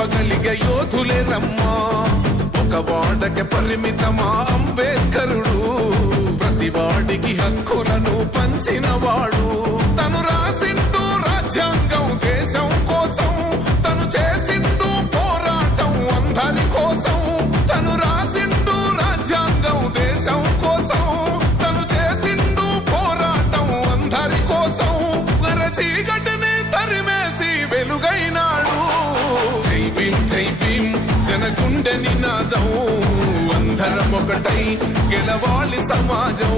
వాడన యోధులే రమ్మా. ఒక వాడక పరిమితమా? ఒకటై గెలవాలి సమాజం.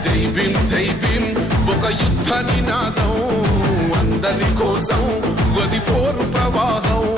జై భీమ్ జై భీమ్ ఒక యుద్ధ నినాదం. అందరి కోసం గది పోరు ప్రవాహం.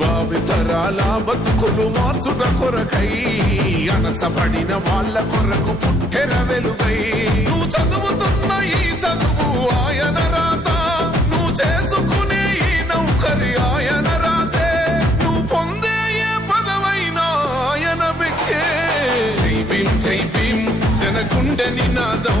భావితరాల బతుకులు మార్చుట కొరకై అణచబడిన వాళ్ళ కొరకు పుట్టెర వెలుగై. నువ్వు చదువుతున్న ఈ చదువు ఆయన రాత నువ్వు చేసుకునే ఈ నౌకరి ఆయన రాతే. నువ్వు పొందే ఏ పదవైనా ఆయన భిక్షే. జై భీం జై భీం జనకుండె నినాదం.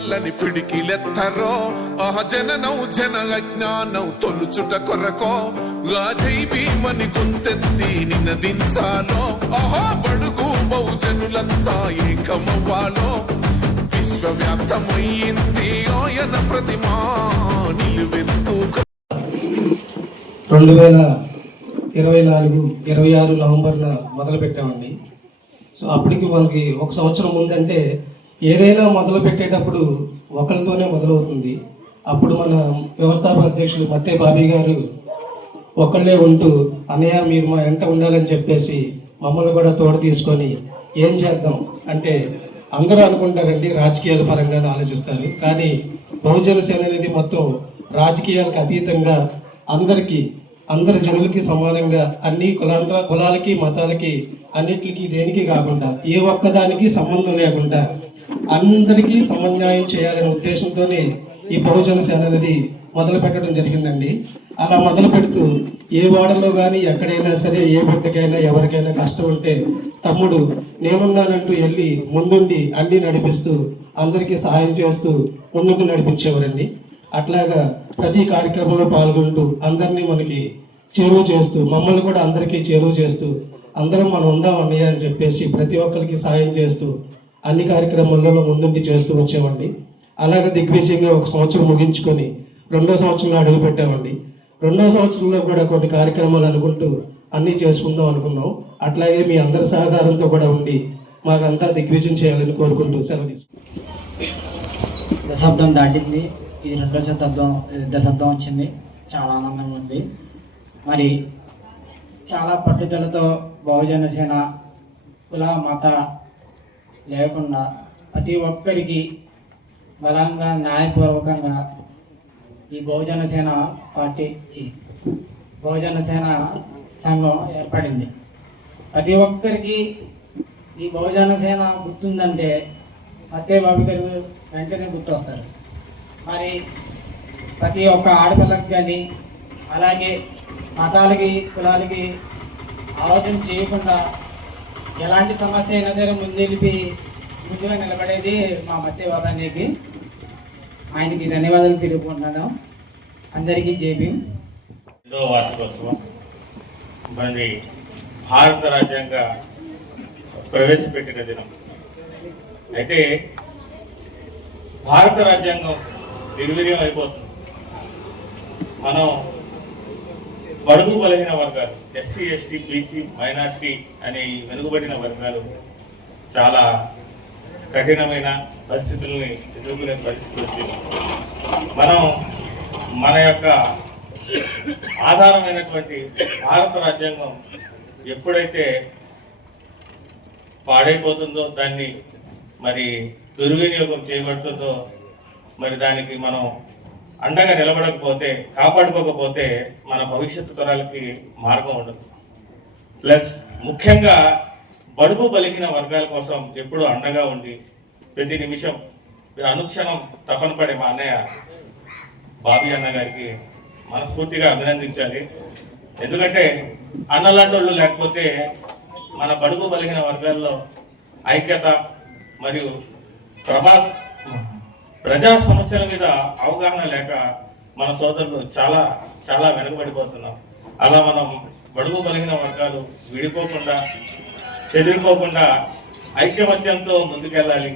వాళ్ళని పిడికిలెత్తరో? ఆహ జననం జన అజ్ఞానం తొలుచుట కొరకో? గాజై భీమని గుంతెత్తి నినదించాలో ఆహా బడుగు బహుజనులంతా ఏకమవ్వాలో? విశ్వవ్యాప్తమయ్యింది ఆయన ప్రతిమా నిలువెత్తు రెండు వేల ఇరవై నాలుగు ఇరవై ఆరు నవంబర్న మొదలు పెట్టామండి సో అప్పటికి మనకి ఒక సంవత్సరం ముందంటే ఏదైనా మొదలు పెట్టేటప్పుడు ఒకరితోనే మొదలవుతుంది. అప్పుడు మన వ్యవస్థాపక అధ్యక్షుడు మత్తే బాబీ గారు ఒకళ్ళే ఉంటూ అన్నయ్య మీరు మా వెంట ఉండాలని చెప్పేసి మమ్మల్ని కూడా తోడు తీసుకొని ఏం చేద్దాం? అంటే అందరూ అనుకుంటారండి రాజకీయాల పరంగా ఆలోచిస్తారు. కానీ బహుజన సేన అనేది మొత్తం రాజకీయాలకు అతీతంగా అందరికీ అందరి జనులకి సమానంగా అన్ని కులాంతర కులాలకి మతాలకి అన్నిటికీ దేనికి కాకుండా ఏ ఒక్కదానికి సంబంధం లేకుండా అందరికీ సమన్వయం చేయాలనే ఉద్దేశంతోనే ఈ బహుజన సేన అనేది మొదలు పెట్టడం జరిగిందండి. అలా మొదలు పెడుతూ ఏ వాడలో కానీ ఎక్కడైనా సరే ఏ బిడ్డకైనా ఎవరికైనా కష్టం ఉంటే తమ్ముడు నేనున్నానంటూ వెళ్ళి ముందుండి అన్ని నడిపిస్తూ అందరికీ సహాయం చేస్తూ ముందుకు నడిపించేవారండి. అట్లాగా ప్రతి కార్యక్రమంలో పాల్గొంటూ అందరినీ మనకి చేరువ చేస్తూ మమ్మల్ని కూడా అందరికీ చేరువ చేస్తూ అందరం మనం ఉందాం అన్నయ్య అని చెప్పేసి ప్రతి ఒక్కరికి సాయం చేస్తూ అన్ని కార్యక్రమాల్లో ముందుండి చేస్తూ వచ్చామండి. అలాగే దిగ్విజయంగా ఒక సంవత్సరం ముగించుకొని రెండో సంవత్సరంలో అడుగు పెట్టామండి రెండో సంవత్సరంలో కూడా కొన్ని కార్యక్రమాలు అనుకుంటూ అన్నీ చేసుకుందాం అనుకున్నాం. అట్లాగే మీ అందరి సహకారంతో కూడా ఉండి మాకంతా దిగ్విజయం చేయాలని కోరుకుంటూ సెలవు తీసుకుంటాం దశాబ్దం దాటింది. ఇది రెండో శతాబ్దం దశాబ్దం వచ్చింది. చాలా ఆనందంగా ఉంది. మరి చాలా పట్టుదలతో బహుజన సేన కుల మత లేకుండా ప్రతి ఒక్కరికి బలంగా న్యాయపూర్వకంగా ఈ బహుజన సేన పార్టీ చి, బహుజన సేన సంఘం ఏర్పడింది. ప్రతి ఒక్కరికి ఈ బహుజన సేన గుర్తుందంటే మత్తే బాబు గారు వెంటనే గుర్తొస్తారు. మరి ప్రతి ఒక్క ఆడపిల్లకి కానీ అలాగే మతాలకి కులాలకి ఆలోచన చేయకుండా ఎలాంటి సమస్య అయినా సరే ముందెలిపి ముందుగా నిలబడేది మా మధ్య బాబానికి ఆయనకి ధన్యవాదాలు తెలుపుకుంటున్నాను. అందరికీ జేబీ. రెండవ వార్షికోత్సవం. మరి భారత రాజ్యాంగ ప్రవేశపెట్టిన దినం. అయితే భారత రాజ్యాంగం నిర్వీర్యం అయిపోతుంది. మనం బడుగు బలహీన వర్గాలు ఎస్సీ ఎస్టీ బీసీ మైనార్టీ అనే ఈ వెనుకబడిన వర్గాలు చాలా కఠినమైన పరిస్థితుల్ని ఎదుర్కొనే పరిస్థితి వచ్చింది మనం మన యొక్క ఆధారమైనటువంటి భారత రాజ్యాంగం ఎప్పుడైతే పాడైపోతుందో దాన్ని మరి దుర్వినియోగం చేయబడుతుందో మరి దానికి మనం అండగా నిలబడకపోతే కాపాడుకోకపోతే మన భవిష్యత్తు తరాలకి మార్గం ఉండదు. ప్లస్ ముఖ్యంగా బడుగు బలిగిన వర్గాల కోసం ఎప్పుడూ అండగా ఉండి ప్రతి నిమిషం అనుక్షణం తపన పడే మా అన్నయ్య బాబీ అన్న గారికి మనస్ఫూర్తిగా అభినందించాలి. ఎందుకంటే అన్నలాంటి వాళ్ళు లేకపోతే మన బడుగు బలిగిన వర్గాల్లో ఐక్యత మరియు ప్రభా ప్రజా సమస్యల మీద అవగాహన లేక మన సోదరులు చాలా చాలా వెనుకబడిపోతున్నాం అలా మనం బడుగు బలిగిన వర్గాలు విడిపోకుండా చెదిరిపోకుండా ఐక్యమత్యంతో ముందుకెళ్ళాలి.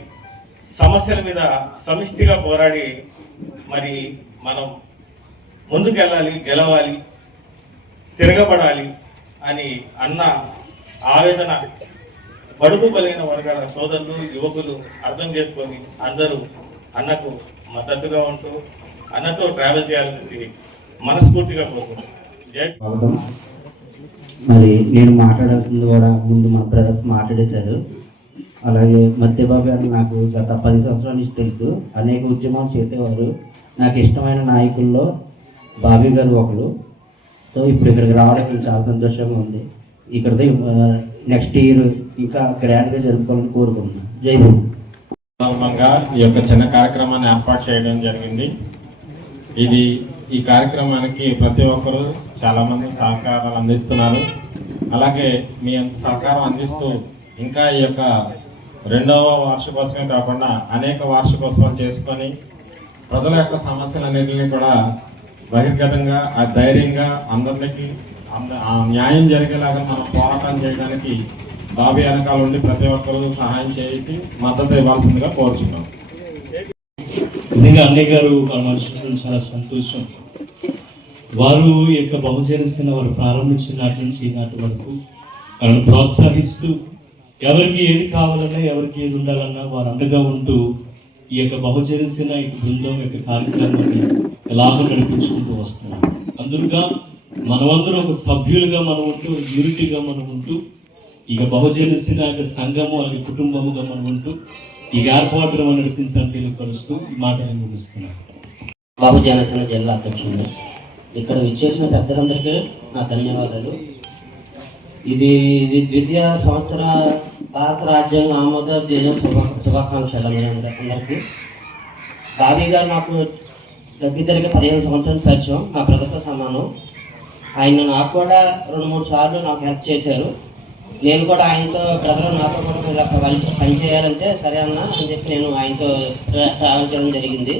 సమస్యల మీద సమిష్టిగా పోరాడి మరి మనం ముందుకెళ్ళాలి గెలవాలి తిరగబడాలి అని అన్న ఆవేదన బడుగు కలిగిన వర్గాల సోదరులు యువకులు అర్థం చేసుకొని అందరూ అన్నకు మద్దతుగా ఉంటూ అన్నతో ట్రావెల్ చేయాలనేసి మనస్ఫూర్తిగా కోరుకుంటున్నాను. మరి నేను మాట్లాడాల్సింది కూడా ముందు మా బ్రదర్స్ మాట్లాడేశారు. అలాగే మధ్యబాబు గారు నాకు గత పది సంవత్సరాల నుంచి తెలుసు. అనేక ఉద్యమాలు చేసేవారు. నాకు ఇష్టమైన నాయకుల్లో బాబీ గారు ఒకరు. సో ఇప్పుడు ఇక్కడికి రావడం చాలా సంతోషంగా ఉంది. ఇక్కడ నెక్స్ట్ ఇయర్ ఇంకా గ్రాండ్గా జరుపుకోవాలని కోరుకుంటున్నాను. జై భీమ్. సందర్భంగా ఈ యొక్క చిన్న కార్యక్రమాన్ని ఏర్పాటు చేయడం జరిగింది. ఇది ఈ కార్యక్రమానికి ప్రతి ఒక్కరూ చాలా మంది సహకారాలు అందిస్తున్నారు. అలాగే మీ అంత సహకారం అందిస్తూ ఇంకా ఈ యొక్క రెండవ వార్షికోత్సవం కాకుండా అనేక వార్షికోత్సవాలు చేసుకొని ప్రజల యొక్క సమస్యలన్నింటినీ కూడా బహిర్గతంగా ఆ ధైర్యంగా అందరికీ అంద ఆ న్యాయం జరిగేలాగా మనం పోరాటం చేయడానికి బాబీ వెనకాల ఉండి ప్రతి ఒక్కరూ సహాయం చేసి మద్దతు ఇవ్వాల్సిందిగా కోరుచున్నాం. నిజంగా అన్నయ్య గారు కలవలసిన చాలా సంతోషం. వారు ఈ యొక్క బహుజన సేన వారు ప్రారంభించిన నాటి నుంచి ఈనాటి వరకు వాళ్ళని ప్రోత్సహిస్తూ ఎవరికి ఏది కావాలన్నా ఎవరికి ఏది ఉండాలన్నా వారు అండగా ఉంటూ ఈ యొక్క బహుజన సేన ఈ బృందం యొక్క కార్యక్రమాన్ని ఎలాగో నడిపించుకుంటూ వస్తున్నారు. అందురుగా మనమందరం ఒక సభ్యులుగా మనం ఉంటూ యూనిటీగా మనం ఉంటూ ఇక బహుజన సేన యొక్క సంఘము అలాగే కుటుంబముగా మనం ఉంటూ ఈ ఏర్పాటును మనం నడిపించాలని తెలియపరుస్తూ ఈ మాటలను ముగిస్తున్నాను బాబు జనసేన జిల్లా అధ్యక్షుడు ఇక్కడ విచ్చేసిన పెద్దలందరికీ నా ధన్యవాదాలు. ఇది ఇది ద్వితీయ సంవత్సర భారత రాజ్యాంగ ఆమోద దినం శుభ శుభాకాంక్షలు అందరికీ. బాబీ గారు నాకు దగ్గర దగ్గర పదిహేను సంవత్సరాల పరిచయం నా బ్రదర్తో సమానం. ఆయన నాకు కూడా రెండు మూడు సార్లు నాకు హెల్ప్ చేశారు. నేను కూడా ఆయనతో బ్రదర్ నాతో కూడా మీరు పని- చేయాలంటే సరే అన్న అని చెప్పి నేను ఆయనతో ట్రావెల్ చేయడం జరిగింది.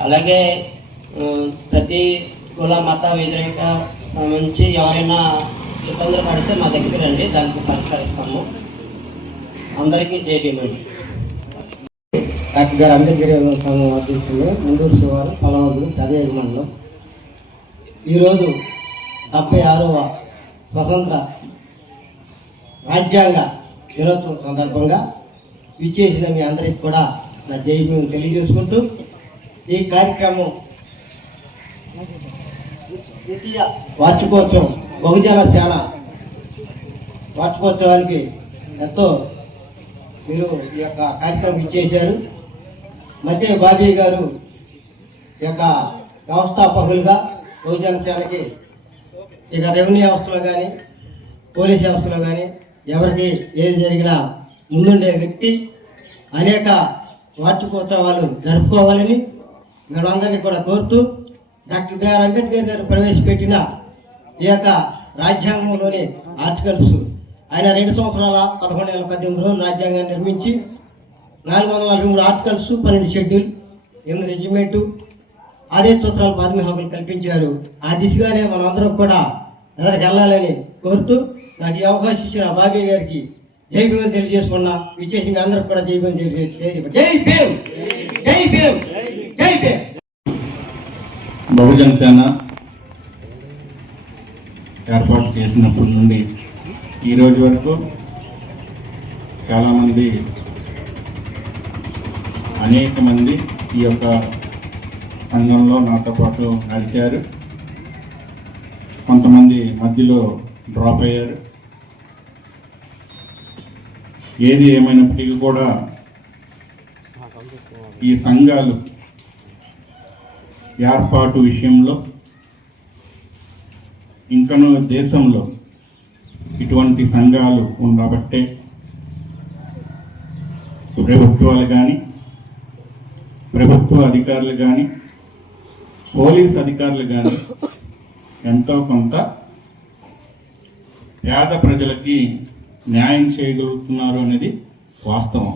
అలాగే ప్రతి కుల మత వ్యతిరేక సంబంధించి ఎవరైనా ఇబ్బందులు పడితే మా దగ్గరికి రండి దానికి పరిష్కరిస్తాము. అందరికీ జేబీమండి డాక్టర్ గారు అంబేద్కర్ సంఘం అధ్యక్షులు ముందూరు శివారు పొలవదులు అదే మండలం ఈరోజు డెబ్బై ఆరవ స్వతంత్ర రాజ్యాంగ దినోత్సవం సందర్భంగా విచ్చేసిన మీ అందరికి కూడా నా జైభీం తెలియజేసుకుంటూ ఈ కార్యక్రమం ద్వితీయ వార్షికోత్సవం బహుజన సేన వార్షికోత్సవానికి ఎంతో మీరు ఈ యొక్క కార్యక్రమం ఇచ్చేశారు మధ్య బాబీ గారు ఈ యొక్క వ్యవస్థాపకులుగా బహుజన సేనకి ఇక రెవెన్యూ వ్యవస్థలో కానీ పోలీస్ వ్యవస్థలో కానీ ఎవరికి ఏది జరిగినా ముందుండే వ్యక్తి అనేక వార్షికోత్సవాలు జరుపుకోవాలని మనందరినీ కూడా కోరుతూ డాక్టర్ బిఆర్ అంబేద్కర్ గారు ప్రవేశపెట్టిన ఈ యొక్క రాజ్యాంగంలోని ఆర్టికల్స్ ఆయన రెండు సంవత్సరాల పదకొండు వేల పద్దెనిమిది రోజులు రాజ్యాంగాన్ని నిర్మించి నాలుగు వందల నలభై మూడు ఆర్టికల్స్ పన్నెండు షెడ్యూల్ ఎనిమిది రెజిమెంటు అదే సూత్రాలు ప్రాథమిక హక్కులు కల్పించారు. ఆ దిశగానే మనందరం కూడా ఎదరికి వెళ్ళాలని కోరుతూ నాకు ఈ అవకాశం ఇచ్చిన బాబీ గారికి జై భీమ్ తెలియజేసుకున్నా. విశేషంగా అందరికి కూడా జై భీమ్ తెలియజేసి జై భీమ్ జై భీమ్ జై భీమ్ బహుజన సేన ఏర్పాటు చేసినప్పటి నుండి ఈరోజు వరకు చాలామంది అనేక మంది ఈ యొక్క సంఘంలో నాతో పాటు నడిచారు. కొంతమంది మధ్యలో డ్రాప్ అయ్యారు. ఏది ఏమైనప్పటికీ కూడా ఈ సంఘాలు ఏర్పాటు విషయంలో ఇంకనూ దేశంలో ఇటువంటి సంఘాలు ఉండబట్టే ప్రభుత్వాలు కానీ ప్రభుత్వ అధికారులు కానీ పోలీస్ అధికారులు కానీ ఎంతో కొంత పేద ప్రజలకి న్యాయం చేయగలుగుతున్నారు అనేది వాస్తవం.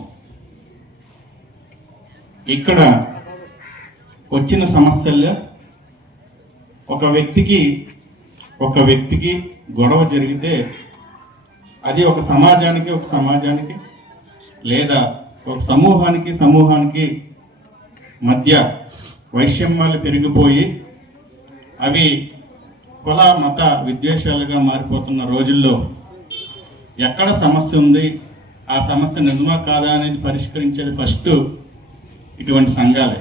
ఇక్కడ వచ్చిన సమస్యల్లో ఒక వ్యక్తికి ఒక వ్యక్తికి గొడవ జరిగితే అది ఒక సమాజానికి ఒక సమాజానికి లేదా ఒక సమూహానికి సమూహానికి మధ్య వైషమ్యాలు పెరిగిపోయి అవి కుల మత విద్వేషాలుగా మారిపోతున్న రోజుల్లో ఎక్కడ సమస్య ఉంది ఆ సమస్య నిజమా కాదా అనేది పరిష్కరించేది ఫస్ట్ ఇటువంటి సంఘాలే.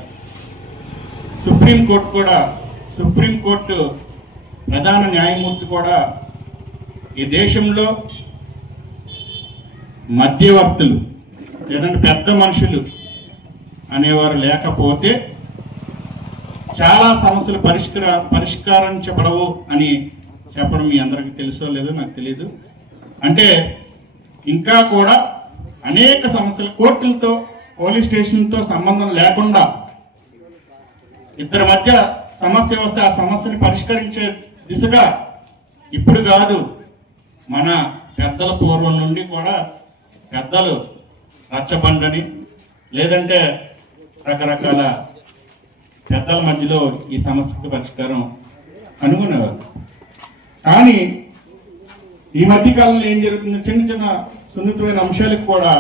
సుప్రీంకోర్టు కూడా సుప్రీంకోర్టు ప్రధాన న్యాయమూర్తి కూడా ఈ దేశంలో మధ్యవర్తులు లేదంటే పెద్ద మనుషులు అనేవారు లేకపోతే చాలా సమస్యలు పరిష్కర పరిష్కరించబడవు అని చెప్పడం మీ అందరికీ తెలుసో లేదో నాకు తెలియదు అంటే ఇంకా కూడా అనేక సమస్యలు కోర్టులతో పోలీస్ స్టేషన్తో సంబంధం లేకుండా ఇద్దరి మధ్య సమస్య వస్తే ఆ సమస్యని పరిష్కరించే దిశగా ఇప్పుడు కాదు మన పెద్దల పూర్వం నుండి కూడా పెద్దలు రచ్చబండని లేదంటే రకరకాల పెద్దల మధ్యలో ఈ సమస్యకు పరిష్కారం కనుగొనేవారు. కానీ ఈ మధ్య కాలంలో ఏం జరుగుతుంది చిన్న చిన్న సున్నితమైన అంశాలకు కూడా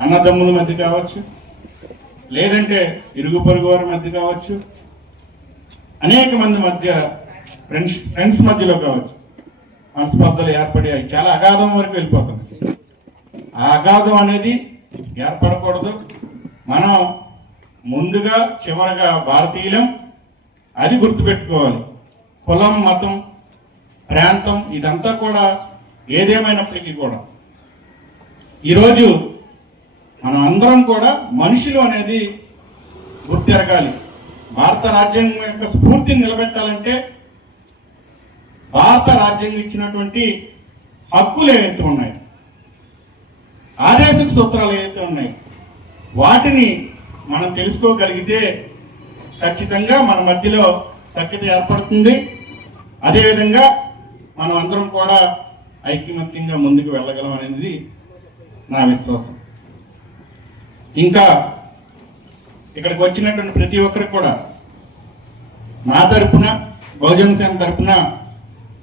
అన్నదమ్ముల మధ్య కావచ్చు లేదంటే ఇరుగు పొరుగు వారి మధ్య కావచ్చు అనేక మంది మధ్య ఫ్రెండ్స్ ఫ్రెండ్స్ మధ్యలో కావచ్చు. మనస్పర్ధలు ఏర్పడి అవి చాలా అగాధం వరకు వెళ్ళిపోతుంది. ఆ అగాధం అనేది ఏర్పడకూడదు. మనం ముందుగా చివరగా భారతీయులం అది గుర్తుపెట్టుకోవాలి. కులం మతం ప్రాంతం ఇదంతా కూడా ఏదేమైనప్పటికీ కూడా. ఈరోజు మనం అందరం కూడా మనుషులు అనేది గుర్తెరగాలి. భారత రాజ్యాంగం యొక్క స్ఫూర్తిని నిలబెట్టాలంటే భారత రాజ్యాంగం ఇచ్చినటువంటి హక్కులు ఏవైతే ఉన్నాయి ఆదేశక సూత్రాలు ఏవైతే ఉన్నాయి వాటిని మనం తెలుసుకోగలిగితే ఖచ్చితంగా మన మధ్యలో సఖ్యత ఏర్పడుతుంది. అదేవిధంగా మనం అందరం కూడా ఐక్యమత్యంగా ముందుకు వెళ్ళగలం అనేది నా విశ్వాసం. ఇంకా ఇక్కడికి వచ్చినటువంటి ప్రతి ఒక్కరికి కూడా నా తరపున బహుజన సేన తరఫున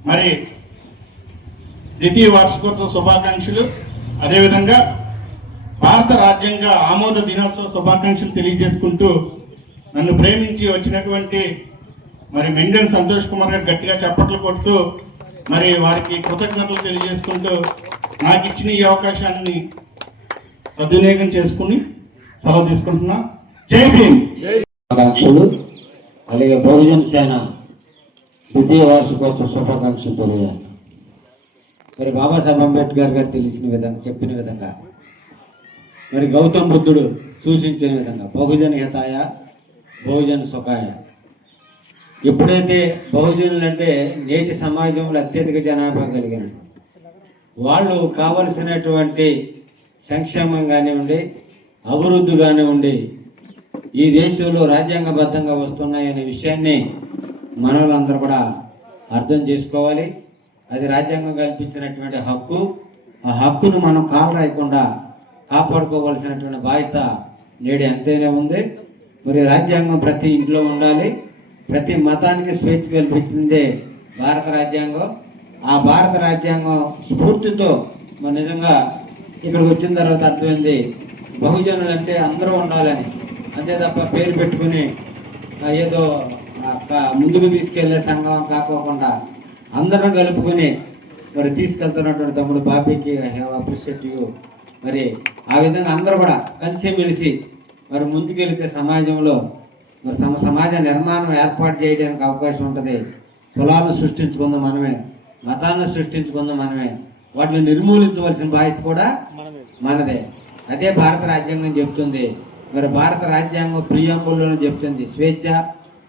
మరి ద్వితీయ వార్షికోత్సవ శుభాకాంక్షలు. అదేవిధంగా భారత రాజ్యాంగ ఆమోద దినోత్సవ శుభాకాంక్షలు తెలియజేసుకుంటూ నన్ను ప్రేమించి వచ్చినటువంటి మరి మెండన్ సంతోష్ కుమార్ గారు గట్టిగా చప్పట్లు కొడుతూ మరి వారికి కృతజ్ఞతలు తెలియజేసుకుంటూ నాకు ఇచ్చిన ఈ అవకాశాన్ని సద్వినియోగం చేసుకుని సెలవు తీసుకుంటున్నా. జై భీమ్! శుభాకాంక్షలు. అలాగే బహుజన సేన ద్వితీయ వార్షికోత్సవ శుభాకాంక్షలు తెలియజేస్తాం. మరి బాబాసాహెబ్ అంబేద్కర్ గారు తెలిసిన విధంగా చెప్పిన విధంగా మరి గౌతమ్ బుద్ధుడు సూచించిన విధంగా బహుజన హితాయ బహుజన సుఖాయ ఎప్పుడైతే బహుజనులు అంటే నేటి సమాజంలో అత్యధిక జనాభా కలిగిన వాళ్ళు కావలసినటువంటి సంక్షేమం కానివ్వండి అభివృద్ధి కానివ్వండి ఈ దేశంలో రాజ్యాంగబద్ధంగా వస్తున్నాయనే విషయాన్ని మనలందరూ కూడా అర్థం చేసుకోవాలి. అది రాజ్యాంగం కల్పించినటువంటి హక్కు. ఆ హక్కును మనం కాలు రాయకుండా కాపాడుకోవాల్సినటువంటి బాధ్యత నేడు ఎంతైనా ఉంది. మరి రాజ్యాంగం ప్రతి ఇంట్లో ఉండాలి. ప్రతి మతానికి స్వేచ్ఛ కల్పించిందే భారత రాజ్యాంగం. ఆ భారత రాజ్యాంగం స్ఫూర్తితో మన నిజంగా ఇక్కడికి వచ్చిన తర్వాత అర్థమైంది. బహుజనులు అంటే అందరూ ఉండాలని. అంతే తప్ప పేరు పెట్టుకుని ఏదో ముందుకు తీసుకెళ్ళే సంఘం కాకోకుండా అందరం కలుపుకొని మరి తీసుకెళ్తున్నటువంటి తమ్ముడు బాబీకి అప్రిషియేట్ యూ. మరి ఆ విధంగా అందరూ కూడా కలిసి మెలిసి మరి ముందుకెళ్తే సమాజంలో సమ సమాజ నిర్మాణం ఏర్పాటు చేయడానికి అవకాశం ఉంటుంది. కులాలను సృష్టించుకుందాం మనమే మతాలను సృష్టించుకుందాం మనమే వాటిని నిర్మూలించవలసిన బాధ్యత కూడా మనదే. అదే భారత రాజ్యాంగం చెప్తుంది. మరి భారత రాజ్యాంగం ప్రియాంబుల్లోనే చెప్తుంది. స్వేచ్ఛ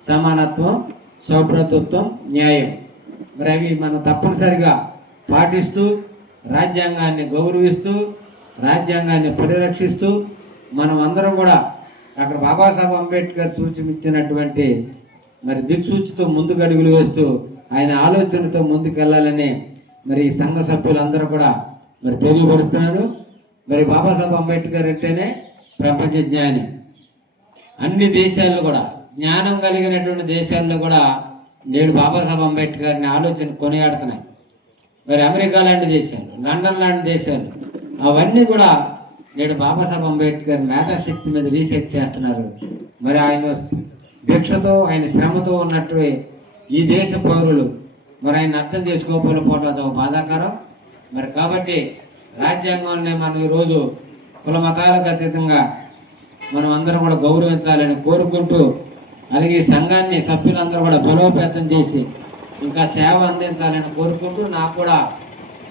సమానత్వం సౌభ్రతత్వం న్యాయం. మరి అవి మనం తప్పనిసరిగా పాటిస్తూ రాజ్యాంగాన్ని గౌరవిస్తూ రాజ్యాంగాన్ని పరిరక్షిస్తూ మనం అందరం కూడా అక్కడ బాబాసాహెబ్ అంబేద్కర్ సూచించినటువంటి మరి దిక్సూచితో ముందుకు అడుగులు వేస్తూ ఆయన ఆలోచనతో ముందుకెళ్ళాలని మరి సంఘ సభ్యులందరూ కూడా మరి తెలియపరుస్తున్నారు. మరి బాబాసాహెబ్ అంబేద్కర్ అంటేనే ప్రపంచ జ్ఞాని. అన్ని దేశాల్లో కూడా జ్ఞానం కలిగినటువంటి దేశాల్లో కూడా నేడు బాబాసాహెబ్ అంబేద్కర్ని ఆలోచన కొనియాడుతున్నాయి. మరి అమెరికా లాంటి దేశాలు లండన్ లాంటి దేశాలు అవన్నీ కూడా నేడు బాబాసాహెబ్ అంబేద్కర్ మేధాశక్తి మీద రీసెర్చ్ చేస్తున్నారు. మరి ఆయన భిక్షతో ఆయన శ్రమతో ఉన్నట్టు ఈ దేశ పౌరులు మరి ఆయన అర్థం చేసుకోకపోవడం అదొక బాధాకరం. మరి కాబట్టి రాజ్యాంగాన్ని మనం ఈరోజు కుల మతాలకు అతీతంగా మనం అందరం కూడా గౌరవించాలని కోరుకుంటూ అలాగే ఈ సంఘాన్ని సభ్యులందరూ కూడా బలోపేతం చేసి ఇంకా సేవ అందించాలని కోరుకుంటూ నాకు కూడా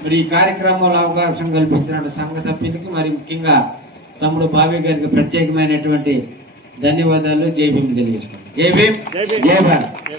మరి ఈ కార్యక్రమంలో అవకాశం కల్పించిన సంఘ సభ్యులకి మరి ముఖ్యంగా తమ్ముడు బాబీ గారికి ప్రత్యేకమైనటువంటి ధన్యవాదాలు. జై భీమ్. తెలియజేస్తున్నాను జై భీమ్. జై భారత్.